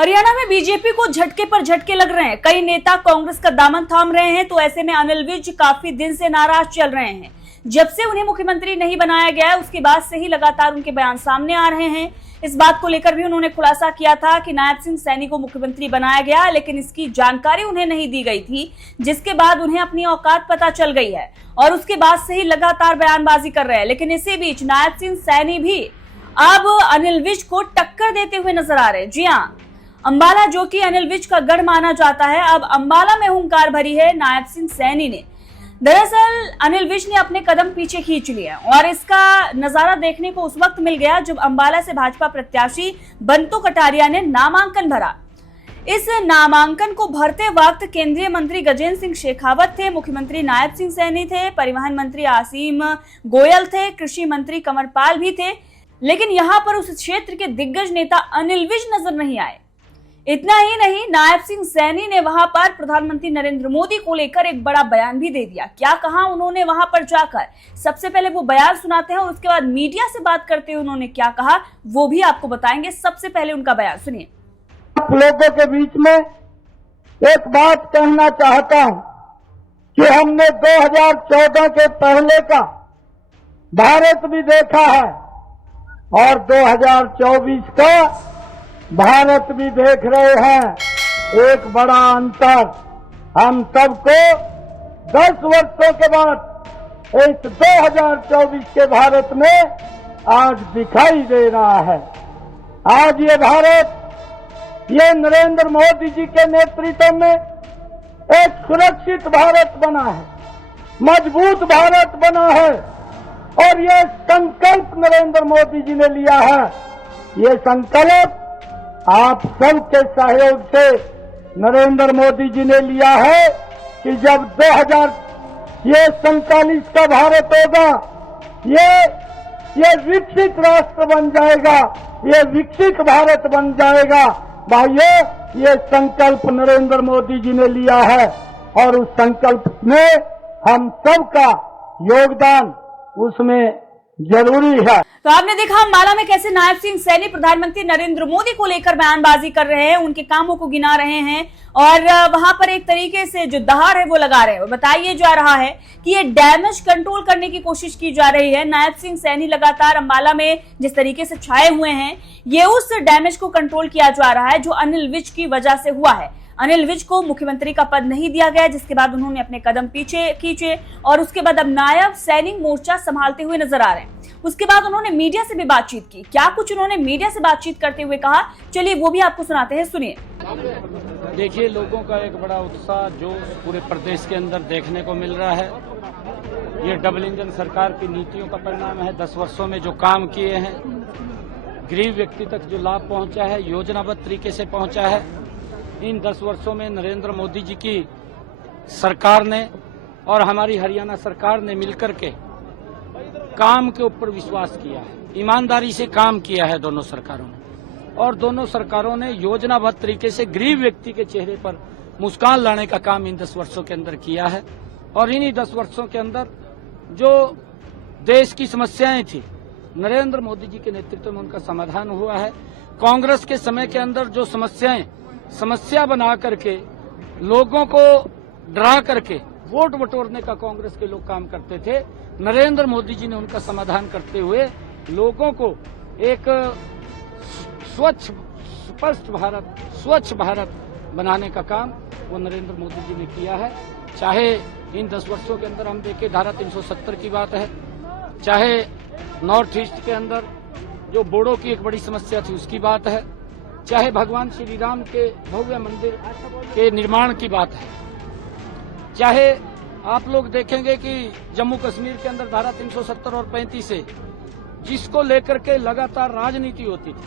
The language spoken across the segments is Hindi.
हरियाणा में बीजेपी को झटके पर झटके लग रहे हैं। कई नेता कांग्रेस का दामन थाम रहे हैं, तो ऐसे में अनिल विज काफी दिन से नाराज चल रहे हैं। जब से उन्हें मुख्यमंत्री नहीं बनाया गया, उसके बाद से ही लगातार उनके बयान सामने आ रहे हैं। इस बात को लेकर भी उन्होंने खुलासा किया था कि नायब सिंह सैनी को मुख्यमंत्री बनाया गया, लेकिन इसकी जानकारी उन्हें नहीं दी गई थी, जिसके बाद उन्हें अपनी औकात पता चल गई है और उसके बाद से ही लगातार बयानबाजी कर रहे हैं। लेकिन इसी बीच नायब सिंह सैनी भी अब अनिल विज को टक्कर देते हुए नजर आ रहे हैं। जी हाँ, अंबाला, जो कि अनिल विज का गढ़ माना जाता है, अब अंबाला में हुंकार भरी है नायब सिंह सैनी ने। दरअसल अनिल विज ने अपने कदम पीछे खींच लिए और इसका नजारा देखने को उस वक्त मिल गया जब अंबाला से भाजपा प्रत्याशी बंतो कटारिया ने नामांकन भरा। इस नामांकन को भरते वक्त केंद्रीय मंत्री गजेंद्र सिंह शेखावत थे, मुख्यमंत्री नायब सिंह सैनी थे, परिवहन मंत्री आसिम गोयल थे, कृषि मंत्री कंवरपाल भी थे, लेकिन यहां पर उस क्षेत्र के दिग्गज नेता अनिल विज नजर नहीं आए। इतना ही नहीं, नायब सिंह सैनी ने वहां पर प्रधानमंत्री नरेंद्र मोदी को लेकर एक बड़ा बयान भी दे दिया। क्या कहा उन्होंने वहां पर जाकर, सबसे पहले वो बयान सुनाते हैं और उसके बाद मीडिया से बात करते हुए उन्होंने क्या कहा वो भी आपको बताएंगे। सबसे पहले उनका बयान सुनिए। आप लोगों के बीच में एक बात कहना चाहता हूं कि हमने 2014 के पहले का भारत भी देखा है और 2024 का भारत भी देख रहे हैं। एक बड़ा अंतर हम सबको 10 वर्षों के बाद इस 2024 के भारत में आज दिखाई दे रहा है। आज ये भारत, ये नरेंद्र मोदी जी के नेतृत्व में एक सुरक्षित भारत बना है, मजबूत भारत बना है और ये संकल्प नरेंद्र मोदी जी ने लिया है। ये संकल्प आप सबके सहयोग से नरेंद्र मोदी जी ने लिया है कि जब 2047 का भारत होगा, ये विकसित राष्ट्र बन जाएगा, ये विकसित भारत बन जाएगा। भाइयों, ये संकल्प नरेंद्र मोदी जी ने लिया है और उस संकल्प में हम सबका योगदान उसमें जरूरी है। तो आपने देखा अंबाला में कैसे नायब सिंह सैनी प्रधानमंत्री नरेंद्र मोदी को लेकर बयानबाजी कर रहे हैं, उनके कामों को गिना रहे हैं और वहां पर एक तरीके से जो दहाड़ है वो लगा रहे हैं। बताइए जा रहा है कि ये डैमेज कंट्रोल करने की कोशिश की जा रही है। नायब सिंह सैनी लगातार अंबाला में जिस तरीके से छाए हुए हैं, ये उस डैमेज को कंट्रोल किया जा रहा है जो अनिल विज की वजह से हुआ है। अनिल विज को मुख्यमंत्री का पद नहीं दिया गया, जिसके बाद उन्होंने अपने कदम पीछे खींचे और उसके बाद अब नायब सैनिक मोर्चा संभालते हुए नजर आ रहे हैं। उसके बाद उन्होंने मीडिया से भी बातचीत की। क्या कुछ उन्होंने मीडिया से बातचीत करते हुए कहा, चलिए वो भी आपको सुनाते हैं, सुनिए। देखिए, लोगों का एक बड़ा उत्साह जो पूरे प्रदेश के अंदर देखने को मिल रहा है, ये डबल इंजन सरकार की नीतियों का परिणाम है। 10 वर्षों में जो काम किए हैं, गरीब व्यक्ति तक जो लाभ पहुंचा है, योजनाबद्ध तरीके से पहुंचा है। इन 10 वर्षों में नरेंद्र मोदी जी की सरकार ने और हमारी हरियाणा सरकार ने मिलकर के काम के ऊपर विश्वास किया है, ईमानदारी से काम किया है दोनों सरकारों ने, और दोनों सरकारों ने योजनाबद्ध तरीके से गरीब व्यक्ति के चेहरे पर मुस्कान लाने का काम इन 10 वर्षों के अंदर किया है। और इन्हीं 10 वर्षों के अंदर जो देश की समस्याएं थी, नरेंद्र मोदी जी के नेतृत्व में उनका समाधान हुआ है। कांग्रेस के समय के अंदर जो समस्या बना करके लोगों को डरा करके वोट बटोरने का कांग्रेस के लोग काम करते थे, नरेंद्र मोदी जी ने उनका समाधान करते हुए लोगों को एक स्वच्छ भारत बनाने का काम वो नरेंद्र मोदी जी ने किया है। चाहे इन 10 वर्षों के अंदर हम देखें, धारा 370 की बात है, चाहे नॉर्थ ईस्ट के अंदर जो बोडो की एक बड़ी समस्या थी उसकी बात है, चाहे भगवान श्री राम के भव्य मंदिर के निर्माण की बात है, चाहे आप लोग देखेंगे कि जम्मू कश्मीर के अंदर धारा 370 और 35 से जिसको लेकर के लगातार राजनीति होती थी,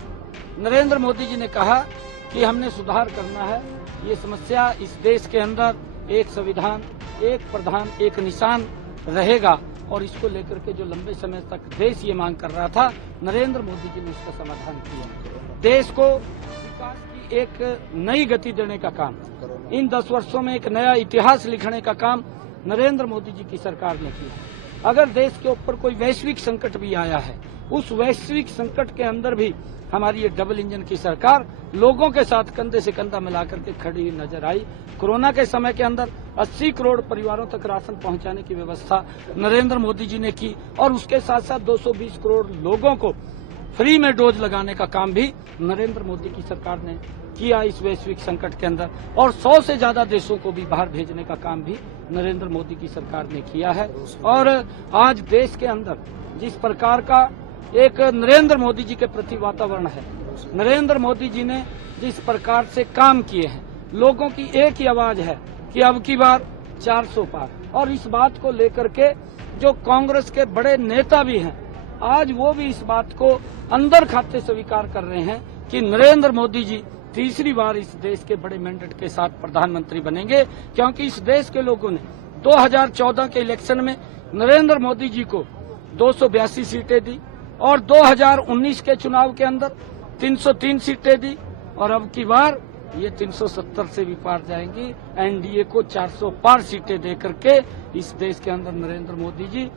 नरेंद्र मोदी जी ने कहा कि हमने सुधार करना है। ये समस्या इस देश के अंदर एक संविधान, एक प्रधान, एक निशान रहेगा और इसको लेकर के जो लंबे समय तक देश ये मांग कर रहा था, नरेंद्र मोदी जी ने उसका समाधान किया। देश को विकास की एक नई गति देने का काम, इन 10 वर्षों में एक नया इतिहास लिखने का काम नरेंद्र मोदी जी की सरकार ने किया। अगर देश के ऊपर कोई वैश्विक संकट भी आया है, उस वैश्विक संकट के अंदर भी हमारी ये डबल इंजन की सरकार लोगों के साथ कंधे से कंधा मिलाकर के खड़ी हुई नजर आई। कोरोना के समय के अंदर 80 करोड़ परिवारों तक राशन पहुंचाने की व्यवस्था नरेंद्र मोदी जी ने की और उसके साथ साथ 220 करोड़ लोगों को फ्री में डोज लगाने का काम भी नरेंद्र मोदी की सरकार ने किया इस वैश्विक संकट के अंदर, और 100 से ज्यादा देशों को भी बाहर भेजने का काम भी नरेंद्र मोदी की सरकार ने किया है। और आज देश के अंदर जिस प्रकार का एक नरेंद्र मोदी जी के प्रति वातावरण है, नरेंद्र मोदी जी ने जिस प्रकार से काम किए हैं, लोगों की एक ही आवाज है कि अब की बार 400 पार, और इस बात को लेकर के जो कांग्रेस के बड़े नेता भी हैं, आज वो भी इस बात को अंदर खाते स्वीकार कर रहे हैं कि नरेंद्र मोदी जी तीसरी बार इस देश के बड़े मैंडेट के साथ प्रधानमंत्री बनेंगे, क्योंकि इस देश के लोगों ने 2014 के इलेक्शन में नरेंद्र मोदी जी को 282 सीटें दी और 2019 के चुनाव के अंदर 303 सीटें दी, और अब की बार ये 370 से भी पार जाएंगी। एनडीए को 400 पार सीटें देकर के इस देश के अंदर नरेंद्र मोदी जी